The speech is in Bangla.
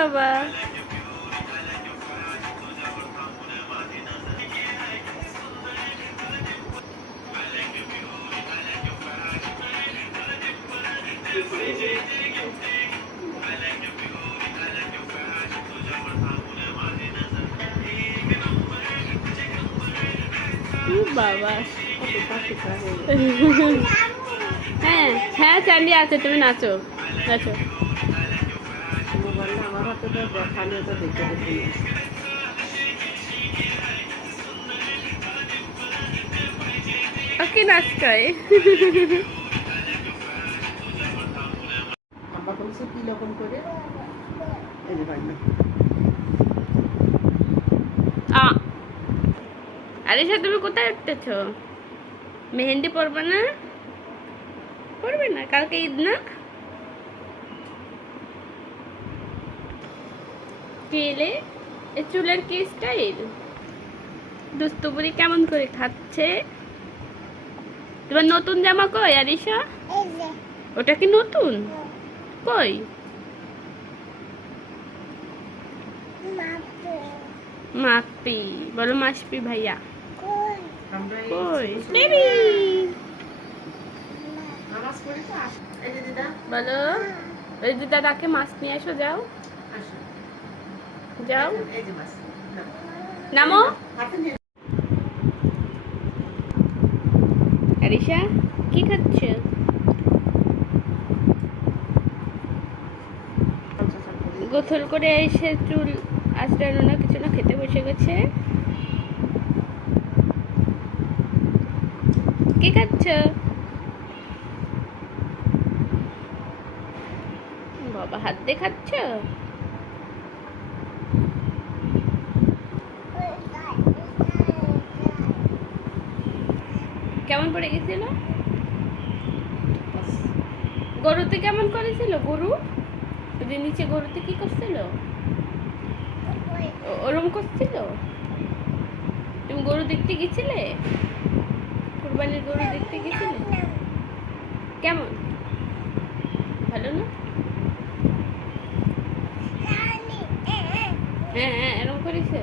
বাবা, বাবা। হ্যাঁ হ্যাঁ, চান্দি আছে, তুমি নাচো নাচো। আমার হাতে তো দেখালে তো দেখে দেখে ওকে নাচটাই। আব্বা বলছে কি রকম করে এই যে ভাই না আরিশা, তুমি কোথায় উঠতেছ? মেহেন্দি পরবে না? পরবে না? কালকে ঈদ না? কেলে এ চুলের কি স্টাইল? দুষ্টুপুরি কেমন করে খাচ্ছে? তোমার নতুন জামা কই আরিশা? ওটা কি নতুন? কই? মাপি বলো, মাসপি ভাইয়া কই? বেবি নামাজ পড়ি তো এই যে দিদা বলো, ওই দিদা ডাকে, মাছ নিয়ে এসো, যাও আসো যাও, এই যে মাছ নামো। হাতে নিয়ে আরিশা কি খাচ্ছ? গোসল করে এসে চুল আঁচড়ানো না কিছু না, খেতে বসে গেছে। কি খাচ্ছ? বাবা, হাত দিয়ে খাচ্ছ? কেমন পড়ে গেছিল? গরুতে কেমন করেছিল? গরু ওই যে নিচে গরুতে কি করছিল? ওরম করছিল? তুমি গরু দেখতে গেছিলে? কুরবানির গরু দেখতে গেছিলে? কেমন? ভালো না? হ্যাঁ হ্যাঁ, এরকম করেছে।